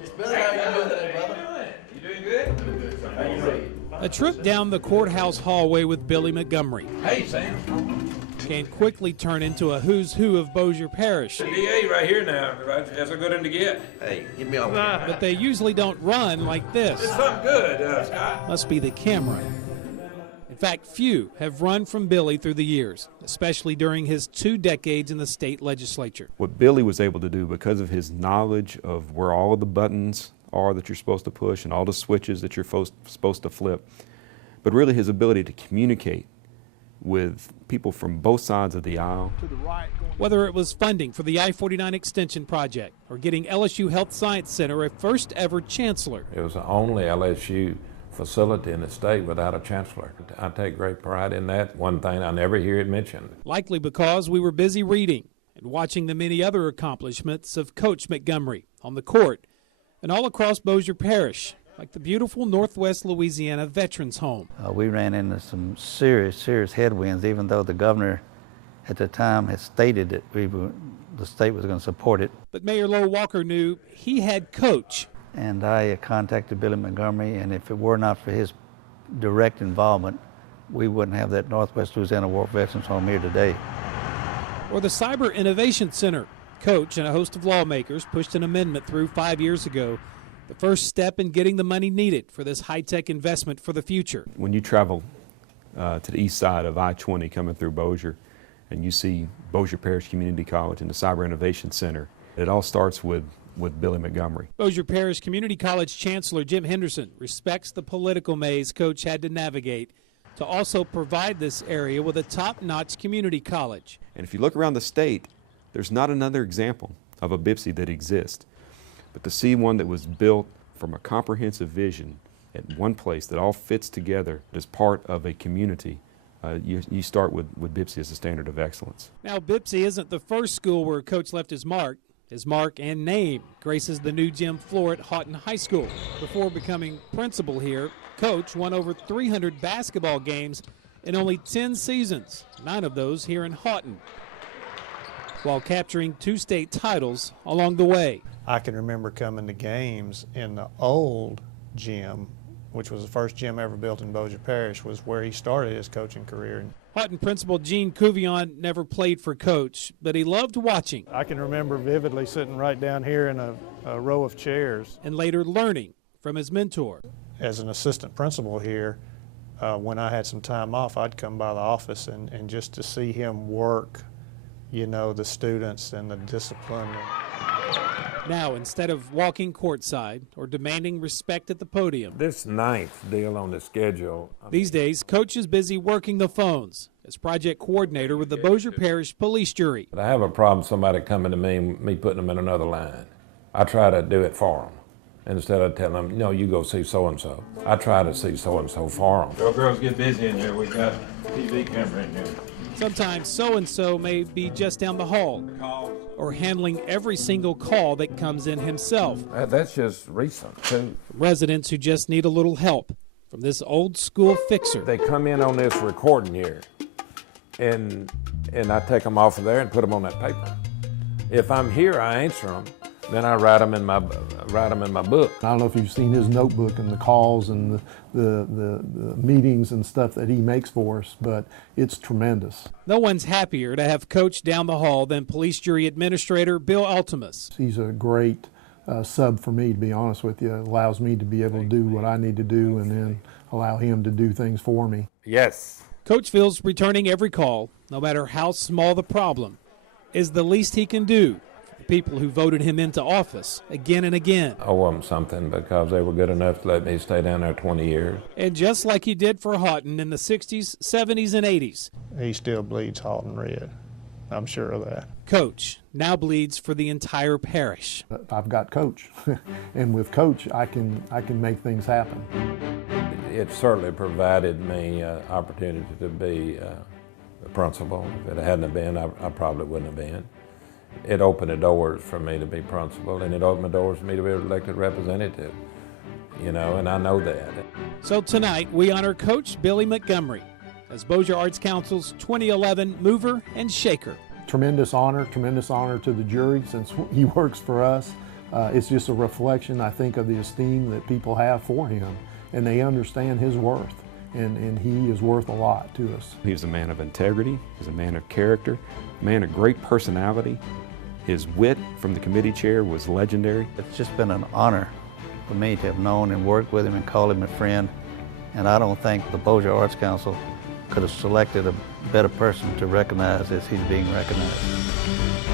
It's Billy. How you doing today, brother? You doing good? How you doing? A trip down the courthouse hallway with Billy Montgomery Hey, Sam. can quickly turn into a who's who of Bossier Parish. The DA right here now. That's a good one to get. Hey, get me off. But they usually don't run like this. It's something good, Scott. Must be the camera. In fact, few have run from Billy through the years, especially during his 2 decades in the state legislature. What Billy was able to do, because of his knowledge of where all of the buttons are that you're supposed to push and all the switches that you're supposed to flip, but really his ability to communicate with people from both sides of the aisle. Whether it was funding for the I-49 extension project or getting LSU Health Science Center a first ever chancellor. It was the only LSU facility in the state without a chancellor. I take great pride in that. One thing I never hear it mentioned. Likely because we were busy reading and watching the many other accomplishments of Coach Montgomery on the court and all across Bossier Parish, like the beautiful Northwest Louisiana Veterans Home. We ran into some serious headwinds, even though the governor at the time had stated that the state was going to support it. But Mayor Lowe Walker knew he had Coach. And I contacted Billy Montgomery, and if it were not for his direct involvement, we wouldn't have that Northwest Louisiana War Veterans Home here today. Or the Cyber Innovation Center. Coach and a host of lawmakers pushed an amendment through 5 years ago, the first step in getting the money needed for this high-tech investment for the future. When you travel to the east side of I-20 coming through Bossier, and you see Bossier Parish Community College and the Cyber Innovation Center, it all starts with Billy Montgomery. Bossier Parish Community College Chancellor Jim Henderson respects the political maze Coach had to navigate to also provide this area with a top-notch community college. And if you look around the state, there's not another example of a BIPSI that exists. But to see one that was built from a comprehensive vision at one place that all fits together as part of a community, you start with BIPSI as a standard of excellence. Now, BIPSI isn't the first school where Coach left his mark. His mark and name graces the new gym floor at Houghton High School. Before becoming principal here, Coach won over 300 basketball games in only 10 seasons, 9 of those here in Houghton, while capturing 2 state titles along the way. I can remember coming to games in the old gym, which was the first gym ever built in Bossier Parish, was where he started his coaching career. Houghton principal Gene Couvion never played for Coach, but he loved watching. I can remember vividly sitting right down here in a row of chairs. And later learning from his mentor. As an assistant principal here, when I had some time off, I'd come by the office and just to see him work, you know, the students and the discipline. Now, instead of walking courtside or demanding respect at the podium, This 9th deal on the schedule. these days, Coach is busy working the phones as project coordinator with the Bossier Parish Police Jury. I have a problem somebody coming to me putting them in another line. I try to do it for them. Instead of telling them, no, you go see so-and-so. I try to see so-and-so for them. Well, girls get busy in here. We got TV camera in here. Sometimes so-and-so may be just down the hall or handling every single call that comes in himself. That's just recent, too. Residents who just need a little help from this old school fixer. They come in on this recording here, and I take them off of there and put them on that paper. If I'm here, I answer them. Then I write them in my book. I don't know if you've seen his notebook and the calls and the meetings and stuff that he makes for us, but it's tremendous. No one's happier to have Coach down the hall than Police Jury Administrator Bill Altimus. He's a great sub for me, to be honest with you. It allows me to be able to do what I need to do and then allow him to do things for me. Yes. Coach feels returning every call, no matter how small the problem, is the least he can do. People who voted him into office again and again. I owe them something because they were good enough to let me stay down there 20 years. And just like he did for Houghton in the 60s, 70s, and 80s. He still bleeds Houghton red. I'm sure of that. Coach now bleeds for the entire parish. I've got Coach, and with Coach, I can make things happen. It certainly provided me opportunity to be a principal. If it hadn't been, I probably wouldn't have been. It opened the doors for me to be principal, and it opened the doors for me to be an elected representative, you know, and I know that. So tonight, we honor Coach Billy Montgomery as Bossier Arts Council's 2011 Mover and Shaker. Tremendous honor to the jury since he works for us. it's just a reflection, I think, of the esteem that people have for him, and they understand his worth, and he is worth a lot to us. He was a man of integrity, he was a man of character, a man of great personality. His wit from the committee chair was legendary. It's just been an honor for me to have known and worked with him and called him a friend, and I don't think the Bossier Arts Council could have selected a better person to recognize as he's being recognized.